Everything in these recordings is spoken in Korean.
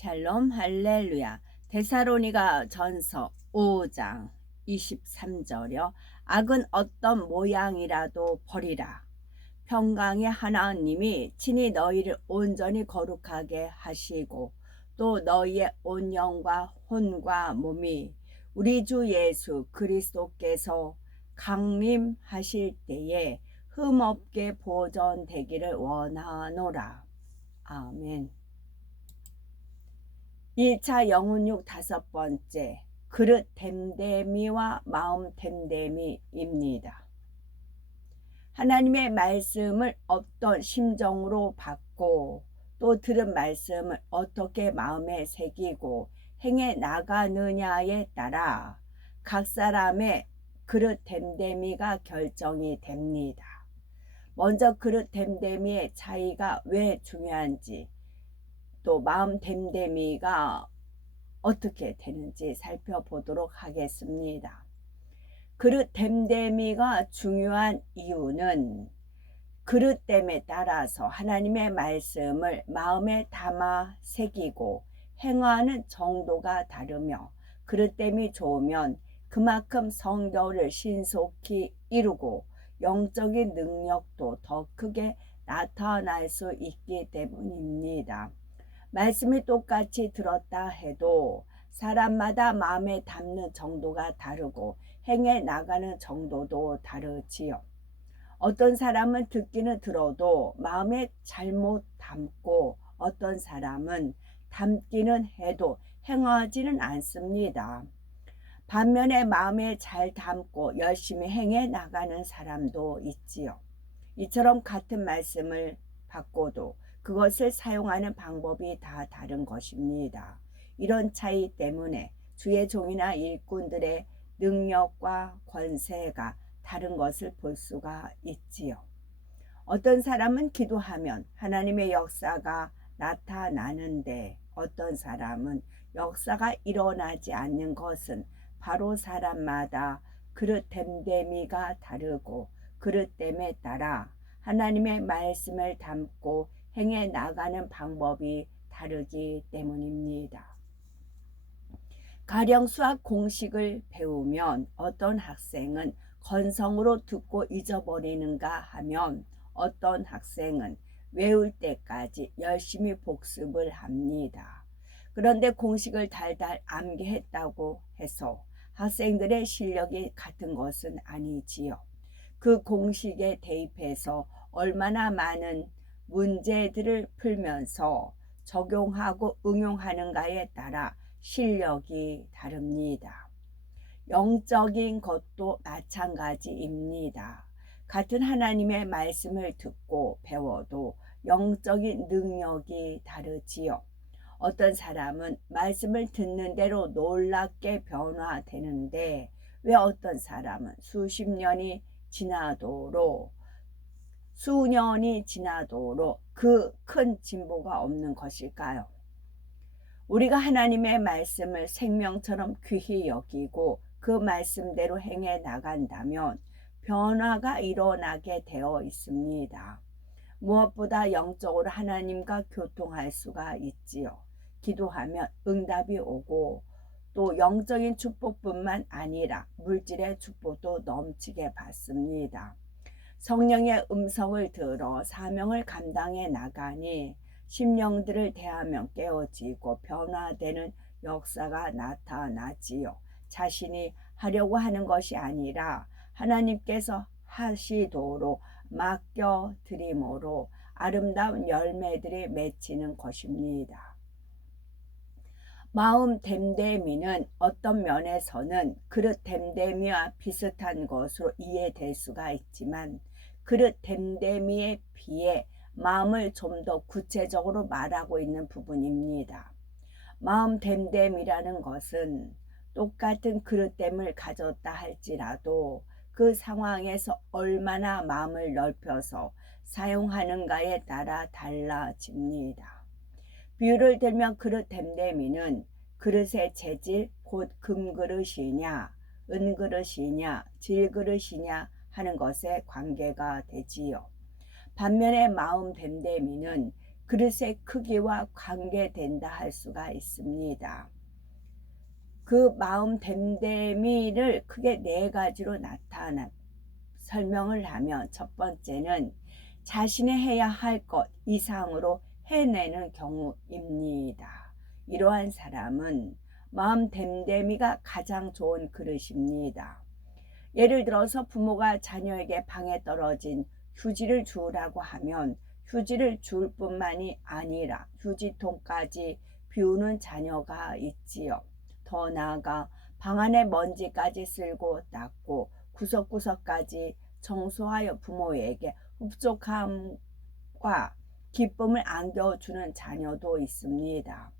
샬롬 할렐루야. 데살로니가 전서 5장 23절여. 악은 어떤 모양이라도 버리라. 평강의 하나님이 친히 너희를 온전히 거룩하게 하시고 또 너희의 온 영과 혼과 몸이 우리 주 예수 그리스도께서 강림하실 때에 흠없게 보존되기를 원하노라. 아멘. 1차 영혼육 5번째, 그릇 됨됨이와 마음 됨됨이입니다. 하나님의 말씀을 어떤 심정으로 받고 또 들은 말씀을 어떻게 마음에 새기고 행해 나가느냐에 따라 각 사람의 그릇 됨됨이가 결정이 됩니다. 먼저 그릇 됨됨이의 차이가 왜 중요한지, 또 마음 됨됨이가 어떻게 되는지 살펴보도록 하겠습니다. 그릇 됨됨이가 중요한 이유는 그릇됨에 따라서 하나님의 말씀을 마음에 담아 새기고 행하는 정도가 다르며, 그릇됨이 좋으면 그만큼 성결을 신속히 이루고 영적인 능력도 더 크게 나타날 수 있기 때문입니다. 말씀이 똑같이 들었다 해도 사람마다 마음에 담는 정도가 다르고 행해 나가는 정도도 다르지요. 어떤 사람은 듣기는 들어도 마음에 잘못 담고 어떤 사람은 담기는 해도 행하지는 않습니다. 반면에 마음에 잘 담고 열심히 행해 나가는 사람도 있지요. 이처럼 같은 말씀을 받고도 그것을 사용하는 방법이 다 다른 것입니다. 이런 차이 때문에 주의 종이나 일꾼들의 능력과 권세가 다른 것을 볼 수가 있지요. 어떤 사람은 기도하면 하나님의 역사가 나타나는데 어떤 사람은 역사가 일어나지 않는 것은 바로 사람마다 그릇 됨됨이가 다르고 그릇됨에 따라 하나님의 말씀을 담고 행해 나가는 방법이 다르기 때문입니다. 가령 수학 공식을 배우면 어떤 학생은 건성으로 듣고 잊어버리는가 하면 어떤 학생은 외울 때까지 열심히 복습을 합니다. 그런데 공식을 달달 암기했다고 해서 학생들의 실력이 같은 것은 아니지요. 그 공식에 대입해서 얼마나 많은 문제들을 풀면서 적용하고 응용하는가에 따라 실력이 다릅니다. 영적인 것도 마찬가지입니다. 같은 하나님의 말씀을 듣고 배워도 영적인 능력이 다르지요. 어떤 사람은 말씀을 듣는 대로 놀랍게 변화되는데 왜 어떤 사람은 수년이 지나도록 그 큰 진보가 없는 것일까요? 우리가 하나님의 말씀을 생명처럼 귀히 여기고 그 말씀대로 행해 나간다면 변화가 일어나게 되어 있습니다. 무엇보다 영적으로 하나님과 교통할 수가 있지요. 기도하면 응답이 오고 또 영적인 축복뿐만 아니라 물질의 축복도 넘치게 받습니다. 성령의 음성을 들어 사명을 감당해 나가니 심령들을 대하며 깨어지고 변화되는 역사가 나타나지요. 자신이 하려고 하는 것이 아니라 하나님께서 하시도록 맡겨드림으로 아름다운 열매들이 맺히는 것입니다. 마음 됨됨이는 어떤 면에서는 그릇 됨됨이와 비슷한 것으로 이해될 수가 있지만 그릇 됨됨이에 비해 마음을 좀 더 구체적으로 말하고 있는 부분입니다. 마음 됨됨이라는 것은 똑같은 그릇됨을 가졌다 할지라도 그 상황에서 얼마나 마음을 넓혀서 사용하는가에 따라 달라집니다. 비유를 들면 그릇 됨됨이는 그릇의 재질, 곧 금그릇이냐, 은그릇이냐, 질그릇이냐 하는 것에 관계가 되지요. 반면에 마음 됨됨이는 그릇의 크기와 관계된다 할 수가 있습니다. 그 마음 됨됨이를 크게 네 가지로 설명을 하면, 첫 번째는 자신이 해야 할 것 이상으로 해내는 경우입니다. 이러한 사람은 마음 됨됨이가 가장 좋은 그릇입니다. 예를 들어서 부모가 자녀에게 방에 떨어진 휴지를 주우라고 하면 휴지를 줄 뿐만이 아니라 휴지통까지 비우는 자녀가 있지요. 더 나아가 방 안에 먼지까지 쓸고 닦고 구석구석까지 청소하여 부모에게 흡족함과 기쁨을 안겨주는 자녀도 있습니다.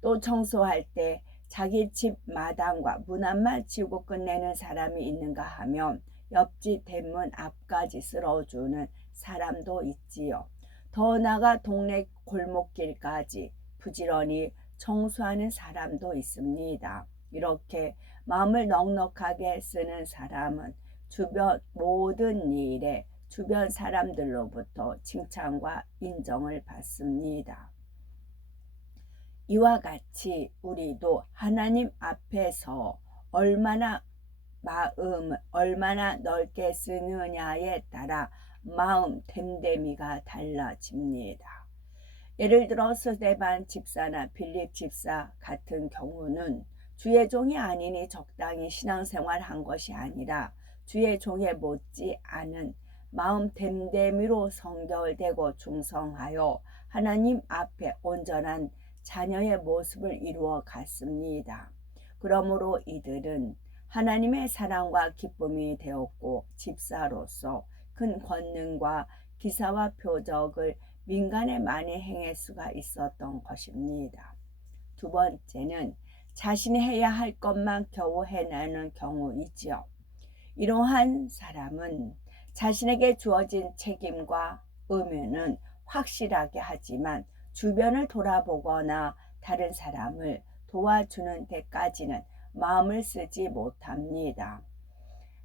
또 청소할 때 자기 집 마당과 문 앞만 치우고 끝내는 사람이 있는가 하면 옆집 대문 앞까지 쓸어주는 사람도 있지요. 더 나아가 동네 골목길까지 부지런히 청소하는 사람도 있습니다. 이렇게 마음을 넉넉하게 쓰는 사람은 주변 모든 일에 주변 사람들로부터 칭찬과 인정을 받습니다. 이와 같이 우리도 하나님 앞에서 얼마나 넓게 쓰느냐에 따라 마음 됨됨이가 달라집니다. 예를 들어 스데반 집사나 빌립 집사 같은 경우는 주의 종이 아니니 적당히 신앙생활 한 것이 아니라 주의 종에 못지 않은 마음 됨됨이로 성결되고 충성하여 하나님 앞에 온전한 자녀의 모습을 이루어 갔습니다. 그러므로 이들은 하나님의 사랑과 기쁨이 되었고 집사로서 큰 권능과 기사와 표적을 민간에 많이 행할 수가 있었던 것입니다. 두 번째는 자신이 해야 할 것만 겨우 해내는 경우이지요. 이러한 사람은 자신에게 주어진 책임과 의무는 확실하게 하지만 주변을 돌아보거나 다른 사람을 도와주는 데까지는 마음을 쓰지 못합니다.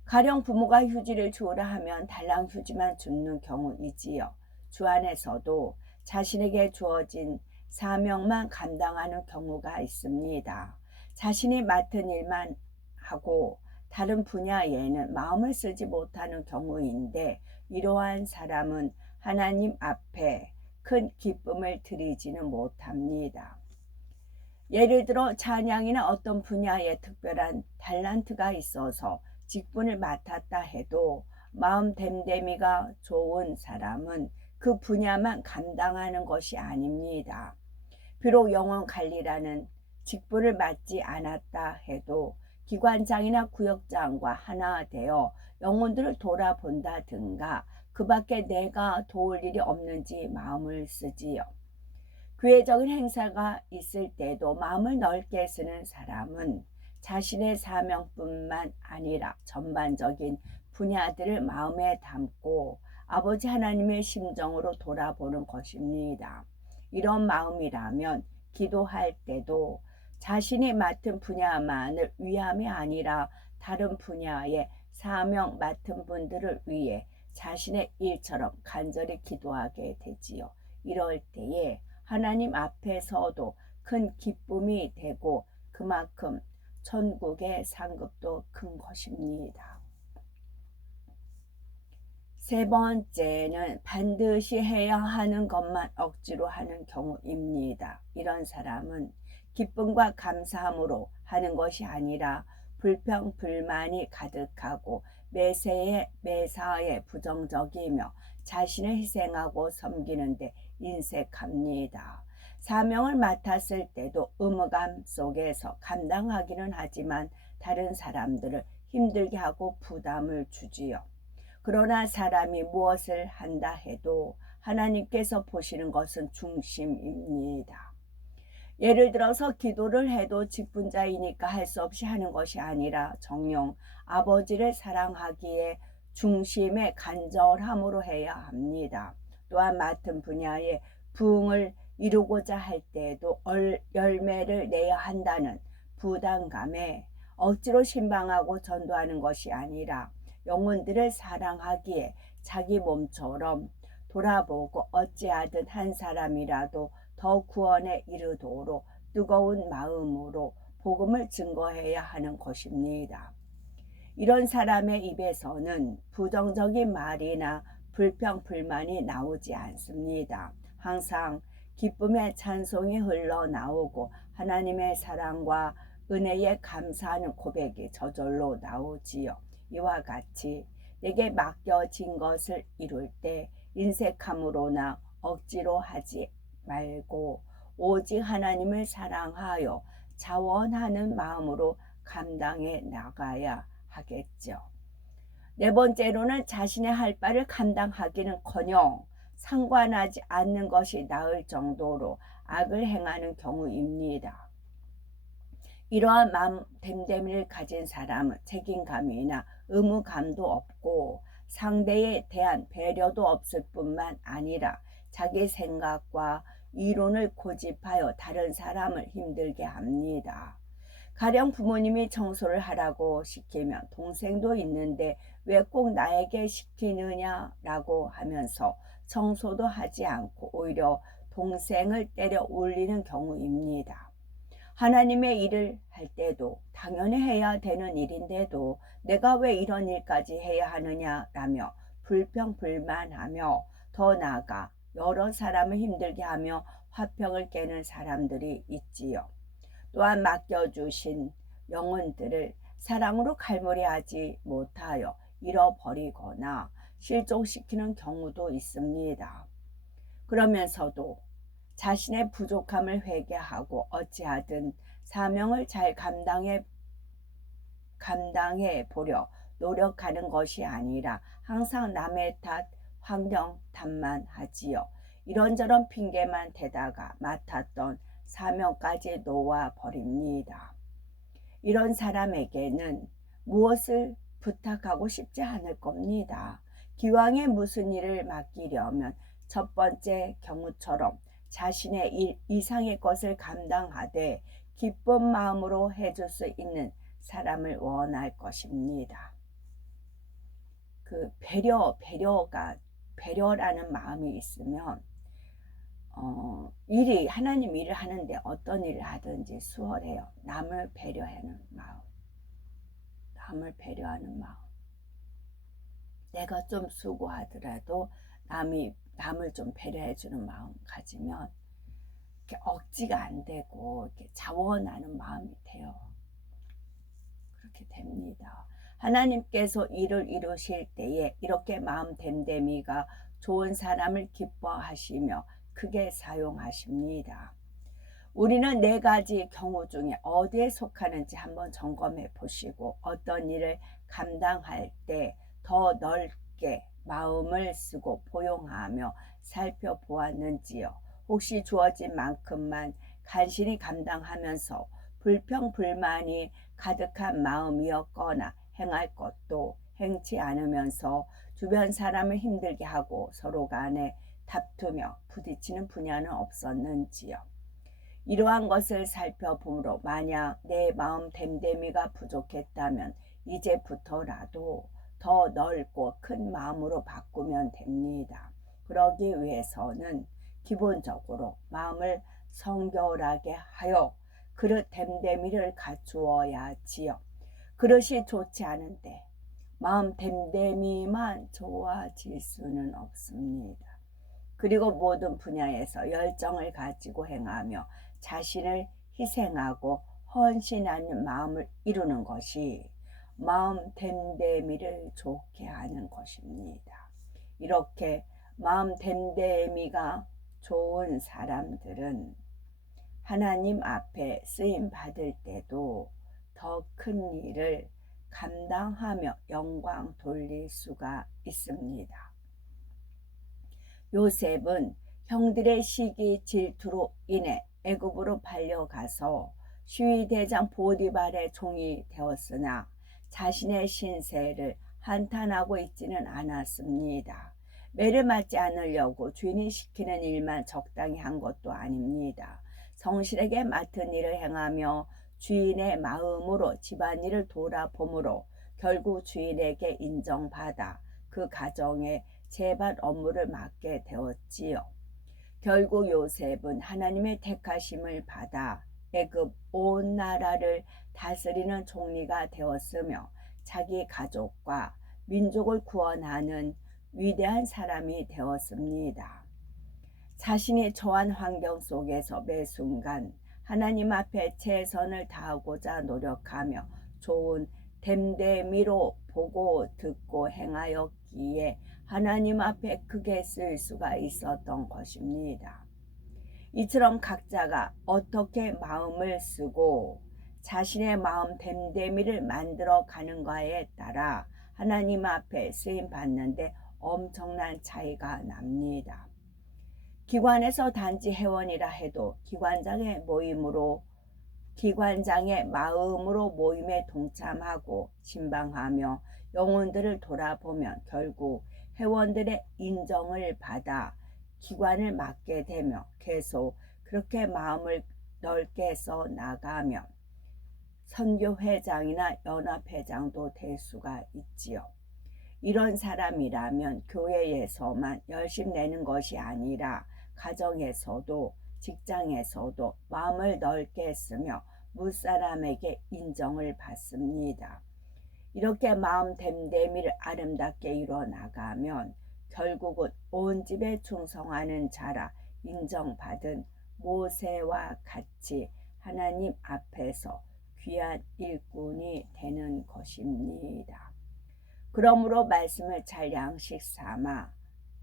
가령 부모가 휴지를 주우라 하면 달랑 휴지만 줍는 경우이지요. 주 안에서도 자신에게 주어진 사명만 감당하는 경우가 있습니다. 자신이 맡은 일만 하고 다른 분야에는 마음을 쓰지 못하는 경우인데, 이러한 사람은 하나님 앞에 큰 기쁨을 드리지는 못합니다. 예를 들어 찬양이나 어떤 분야에 특별한 달란트가 있어서 직분을 맡았다 해도 마음 됨됨이가 좋은 사람은 그 분야만 감당하는 것이 아닙니다. 비록 영혼 관리라는 직분을 맡지 않았다 해도 기관장이나 구역장과 하나 되어 영혼들을 돌아본다든가 그 밖에 내가 도울 일이 없는지 마음을 쓰지요. 교회적인 행사가 있을 때도 마음을 넓게 쓰는 사람은 자신의 사명뿐만 아니라 전반적인 분야들을 마음에 담고 아버지 하나님의 심정으로 돌아보는 것입니다. 이런 마음이라면 기도할 때도 자신이 맡은 분야만을 위함이 아니라 다른 분야의 사명 맡은 분들을 위해 자신의 일처럼 간절히 기도하게 되지요. 이럴 때에 하나님 앞에서도 큰 기쁨이 되고 그만큼 천국의 상급도 큰 것입니다. 세 번째는 반드시 해야 하는 것만 억지로 하는 경우입니다. 이런 사람은 기쁨과 감사함으로 하는 것이 아니라 불평, 불만이 가득하고 매사에 부정적이며 자신을 희생하고 섬기는데 인색합니다. 사명을 맡았을 때도 의무감 속에서 감당하기는 하지만 다른 사람들을 힘들게 하고 부담을 주지요. 그러나 사람이 무엇을 한다 해도 하나님께서 보시는 것은 중심입니다. 예를 들어서 기도를 해도 직분자이니까 할 수 없이 하는 것이 아니라 정녕 아버지를 사랑하기에 중심의 간절함으로 해야 합니다. 또한 맡은 분야에 부흥을 이루고자 할 때에도 열매를 내야 한다는 부담감에 억지로 신방하고 전도하는 것이 아니라 영혼들을 사랑하기에 자기 몸처럼 돌아보고 어찌하든 한 사람이라도 더 구원에 이르도록 뜨거운 마음으로 복음을 증거해야 하는 것입니다. 이런 사람의 입에서는 부정적인 말이나 불평, 불만이 나오지 않습니다. 항상 기쁨의 찬송이 흘러나오고 하나님의 사랑과 은혜에 감사하는 고백이 저절로 나오지요. 이와 같이 내게 맡겨진 것을 이룰 때 인색함으로나 억지로 하지 말고 오직 하나님을 사랑하여 자원하는 마음으로 감당해 나가야 하겠죠. 네 번째로는 자신의 할 바를 감당하기는커녕 상관하지 않는 것이 나을 정도로 악을 행하는 경우입니다. 이러한 마음 됨됨이를 가진 사람은 책임감이나 의무감도 없고 상대에 대한 배려도 없을 뿐만 아니라 자기 생각과 이론을 고집하여 다른 사람을 힘들게 합니다. 가령 부모님이 청소를 하라고 시키면 동생도 있는데 왜 꼭 나에게 시키느냐라고 하면서 청소도 하지 않고 오히려 동생을 때려 올리는 경우입니다. 하나님의 일을 할 때도 당연히 해야 되는 일인데도 내가 왜 이런 일까지 해야 하느냐라며 불평불만하며 더 나아가 여러 사람을 힘들게 하며 화평을 깨는 사람들이 있지요. 또한 맡겨주신 영혼들을 사랑으로 갈무리하지 못하여 잃어버리거나 실종시키는 경우도 있습니다. 그러면서도 자신의 부족함을 회개하고 어찌하든 사명을 잘 감당해 보려 노력하는 것이 아니라 항상 남의 탓, 환경 탓만 하지요. 이런저런 핑계만 대다가 맡았던 사명까지 놓아버립니다. 이런 사람에게는 무엇을 부탁하고 싶지 않을 겁니다. 기왕에 무슨 일을 맡기려면 첫 번째 경우처럼 자신의 일 이상의 것을 감당하되 기쁜 마음으로 해줄 수 있는 사람을 원할 것입니다. 그 배려라는 마음이 있으면 하나님 일을 하는데 어떤 일을 하든지 수월해요. 남을 배려하는 마음. 내가 좀 수고하더라도 남을 좀 배려해주는 마음 가지면 이렇게 억지가 안 되고 이렇게 자원하는 마음이 돼요. 그렇게 됩니다. 하나님께서 일을 이루실 때에 이렇게 마음 됨됨이가 좋은 사람을 기뻐하시며 크게 사용하십니다. 우리는 네 가지 경우 중에 어디에 속하는지 한번 점검해 보시고 어떤 일을 감당할 때 더 넓게 마음을 쓰고 포용하며 살펴보았는지요. 혹시 주어진 만큼만 간신히 감당하면서 불평불만이 가득한 마음이었거나 행할 것도 행치 않으면서 주변 사람을 힘들게 하고 서로 간에 다투며 부딪히는 분야는 없었는지요. 이러한 것을 살펴보므로 만약 내 마음 됨됨이가 부족했다면 이제부터라도 더 넓고 큰 마음으로 바꾸면 됩니다. 그러기 위해서는 기본적으로 마음을 성결하게 하여 그릇 됨됨이를 갖추어야지요. 그릇이 좋지 않은데 마음 됨됨이만 좋아질 수는 없습니다. 그리고 모든 분야에서 열정을 가지고 행하며 자신을 희생하고 헌신하는 마음을 이루는 것이 마음 됨됨이를 좋게 하는 것입니다. 이렇게 마음 됨됨이가 좋은 사람들은 하나님 앞에 쓰임 받을 때도 더 큰 일을 감당하며 영광 돌릴 수가 있습니다. 요셉은 형들의 시기 질투로 인해 애굽으로 팔려가서 시위대장 보디발의 종이 되었으나 자신의 신세를 한탄하고 있지는 않았습니다. 매를 맞지 않으려고 주인이 시키는 일만 적당히 한 것도 아닙니다. 성실하게 맡은 일을 행하며 주인의 마음으로 집안일을 돌아보므로 결국 주인에게 인정받아 그 가정에 제발 업무를 맡게 되었지요. 결국 요셉은 하나님의 택하심을 받아 애굽 온 나라를 다스리는 총리가 되었으며 자기 가족과 민족을 구원하는 위대한 사람이 되었습니다. 자신이 처한 환경 속에서 매 순간 하나님 앞에 최선을 다하고자 노력하며 좋은 됨됨이로 보고 듣고 행하였기에 하나님 앞에 크게 쓰일 수가 있었던 것입니다. 이처럼 각자가 어떻게 마음을 쓰고 자신의 마음 됨됨이를 만들어 가는가에 따라 하나님 앞에 쓰임 받는데 엄청난 차이가 납니다. 기관에서 단지 회원이라 해도 기관장의 마음으로 모임에 동참하고 신방하며 영혼들을 돌아보면 결국 회원들의 인정을 받아 기관을 맡게 되며 계속 그렇게 마음을 넓게 써 나가면 선교회장이나 연합회장도 될 수가 있지요. 이런 사람이라면 교회에서만 열심 내는 것이 아니라 가정에서도 직장에서도 마음을 넓게 쓰며 무사람에게 인정을 받습니다. 이렇게 마음 됨됨이를 아름답게 이뤄나가면 결국은 온 집에 충성하는 자라 인정받은 모세와 같이 하나님 앞에서 귀한 일꾼이 되는 것입니다. 그러므로 말씀을 잘 양식 삼아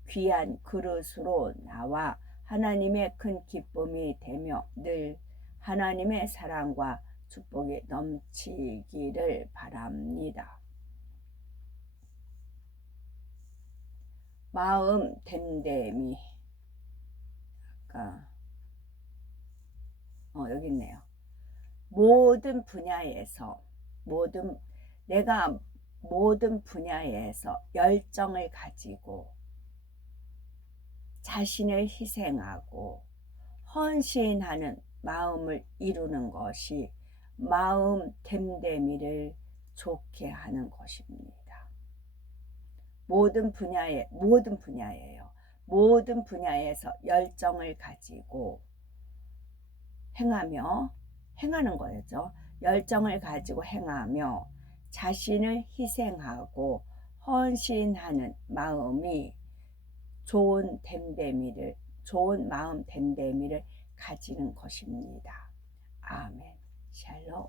귀한 그릇으로 나와 하나님의 큰 기쁨이 되며 늘 하나님의 사랑과 축복이 넘치기를 바랍니다. 마음 됨됨이. 여기 있네요. 모든 분야에서 내가 모든 분야에서 열정을 가지고 자신을 희생하고 헌신하는 마음을 이루는 것이 마음 됨됨이를 좋게 하는 것입니다. 모든 분야예요. 모든 분야에서 열정을 가지고 행하는 거죠. 열정을 가지고 행하며 자신을 희생하고 헌신하는 마음이 좋은 마음 됨됨이를 가지는 것입니다. 아멘. 샬롬.